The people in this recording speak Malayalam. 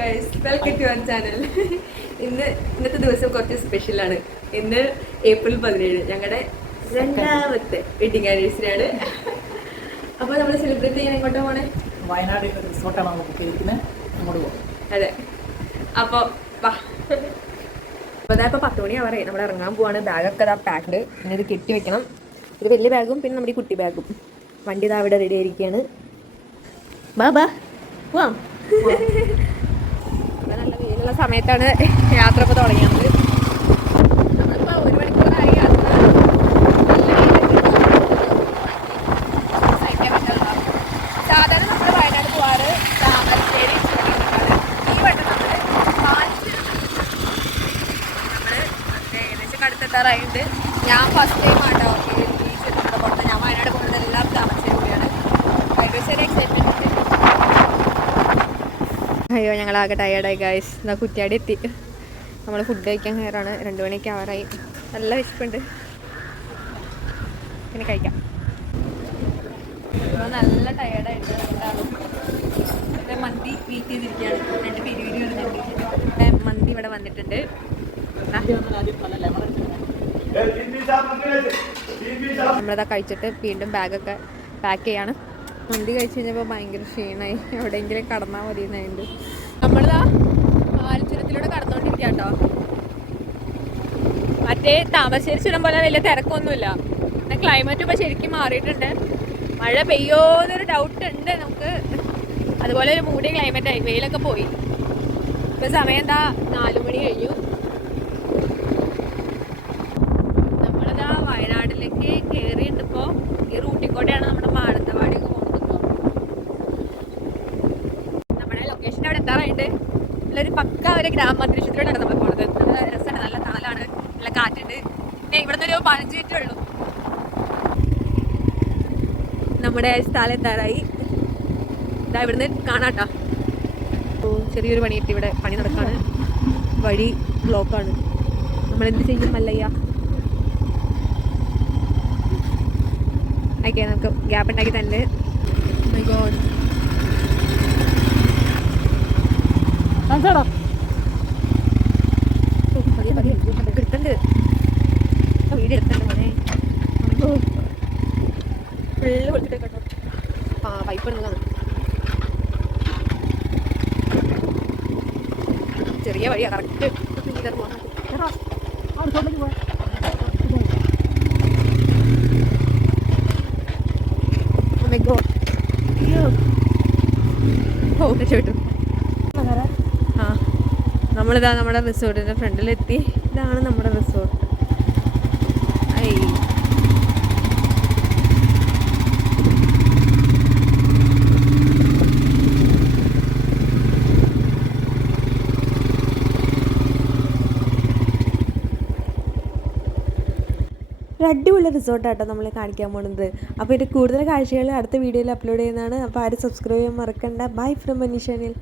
Guys, welcome to our channel. ഇന്നത്തെ ദിവസം കുറച്ച് സ്പെഷ്യലാണ്. ഇന്ന് ഏപ്രിൽ 17 ഞങ്ങളുടെ രണ്ടാമത്തെ വെഡിങ് ആനിവേഴ്സറി ആണ്. അപ്പോൾ നമ്മൾ സെലിബ്രേറ്റ് ചെയ്യാൻ എങ്ങോട്ടാ പോണേ? വയനാട് റിസോർട്ടാണ് ബുക്ക് ചെയ്തിരിക്കുന്നത്, അങ്ങോട്ട് പോകും. അതെ, അപ്പോൾ വാ. അപ്പോൾ അതാ ഇപ്പോൾ 10 മണി ആവാറായി, നമ്മൾ ഇറങ്ങാൻ പോവാണ്. ബാഗൊക്കെ അതാ പാക്ഡ്. പിന്നെ ഇത് കെട്ടി വെക്കണം. ഇത് വലിയ ബാഗും പിന്നെ നമ്മുടെ കുട്ടി ബാഗും. വണ്ടി ഇതാ അവിടെ റെഡി ആയിരിക്കുകയാണ്. ബാ ബാ പോവാം. നല്ല വെയിലുള്ള സമയത്താണ് യാത്ര ഇപ്പോൾ തുടങ്ങിയത്. നമ്മളിപ്പോൾ 1 മണിക്കൂറായി യാത്ര. സഹിക്കാൻ പറ്റില്ല. സാധാരണ നമ്മൾ വയനാട് പോവാറ് താമരശ്ശേരി ചുരമാണ്. ഈ വട്ടം നമ്മൾ ഏകദേശം അടുത്തെത്താറായിട്ട്. ഞാൻ ഫസ്റ്റ് ടൈം ആട്ടോ ഈ ചുരത്തിൻ്റെ പുറത്ത്. ഞാൻ വയനാട് പോകുന്നത് എല്ലാം താമരശ്ശേരി കൂടിയാണ്. ഭയങ്കര എക്സൈറ്റ്മെന്റ് ഉണ്ട്. അയ്യോ, ഞങ്ങളാകെ ടയേർഡായി ഗായ്സ്. എന്നാൽ കുറ്റ്യാടി എത്തി. നമ്മൾ ഫുഡ് കഴിക്കാൻ കയറാണ്. 2 മണിയൊക്കെ ആവാറായി. നല്ല വിശപ്പുണ്ട്. പിന്നെ കഴിക്കാം. നല്ല ടയേർഡായിട്ട് മന്തി വെയിറ്റ് ചെയ്തിരിക്കുകയാണ്. 2 പിരിവിരി വരുന്നുണ്ട്. മന്തി ഇവിടെ വന്നിട്ടുണ്ട്. നമ്മളതാ കഴിച്ചിട്ട് വീണ്ടും ബാഗൊക്കെ പാക്ക് ചെയ്യാണ്. മന്തി കഴിച്ച് കഴിഞ്ഞപ്പോൾ ഭയങ്കര ക്ഷീണമായി. എവിടെയെങ്കിലും കടന്നാൽ മതി എന്നുണ്ട്. നമ്മളിതാ ആൽച്ചുരത്തിലൂടെ കടന്നുകൊണ്ടിരിക്കുക കേട്ടോ. മറ്റേ താമരശ്ശേരി ചുരം പോലെ വലിയ തിരക്കൊന്നുമില്ല. പിന്നെ ക്ലൈമറ്റ് ഇപ്പോൾ ശരിക്കും മാറിയിട്ടുണ്ട്. മഴ പെയ്യോന്നൊരു ഡൗട്ട് ഉണ്ട് നമുക്ക്. അതുപോലെ ഒരു മൂടിയ ക്ലൈമറ്റായി. വെയിലൊക്കെ പോയി. ഇപ്പോൾ സമയം എന്താ 4 മണി കഴിഞ്ഞു. നമ്മളിതാ വയനാട്ടിലേക്ക് കയറിയിട്ടുണ്ട്. ഇപ്പോൾ ഈ റൂട്ടിൽ കൂടെയാണ് നമ്മുടെ മാനന്തവാടിയൊക്കെ പോകുന്നത്. നമ്മുടെ ലൊക്കേഷൻ അവിടെ എത്താറായിട്ട്. നല്ലൊരു പക്ക ഒരു ഗ്രാമാന്തരീക്ഷത്തിലൂടെയാണ് നമ്മൾ പോകുന്നത്. നല്ല രസമാണ്, നല്ല തണലാണ്, നല്ല കാറ്റുണ്ട്. പിന്നെ ഇവിടുന്ന് ഒരു 15 മിനിറ്റേ ഉള്ളൂ. നമ്മുടെ സ്ഥലം എത്താറായി. ഇതാ ഇവിടുന്ന് കാണാട്ടോ. ചെറിയൊരു പണി കിട്ടി. ഇവിടെ പണി നടക്കാണ്. വഴി ബ്ലോക്കാണ്. നമ്മളെന്ത് ചെയ്യും മല്ലയ്യ? ഓക്കെ, നമുക്ക് ഗ്യാപ്പ് ഉണ്ടാക്കി തന്നെ. മൈ ഗോഡ്, എടുത്തുണ്ട്. വീട് എടുത്തുണ്ട് മോനെ. ഫുള്ള് കൊടുത്തിട്ട് കേട്ടോ. ആ പൈപ്പ് ഇടുന്നതാണ്. ചെറിയ വഴിയാണ്. കറക്റ്റ് രക്ഷപ്പെട്ടു. ആ, നമ്മളിതാ നമ്മുടെ റിസോർട്ടിൻ്റെ ഫ്രണ്ടിലെത്തി. ഇതാണ് നമ്മുടെ റിസോർട്ട്. ഐ, ഒരു അടിപൊളി റിസോർട്ടാട്ടോ നമ്മൾ കാണിക്കാൻ പോകുന്നത്. അപ്പോൾ ഇത് കൂടുതൽ കാഴ്ചകൾ അടുത്ത വീഡിയോയിൽ അപ്ലോഡ് ചെയ്യുന്നതാണ്. അപ്പോൾ ആരും സബ്സ്ക്രൈബ് ചെയ്യാൻ മറക്കണ്ട. Bye from Manish channel.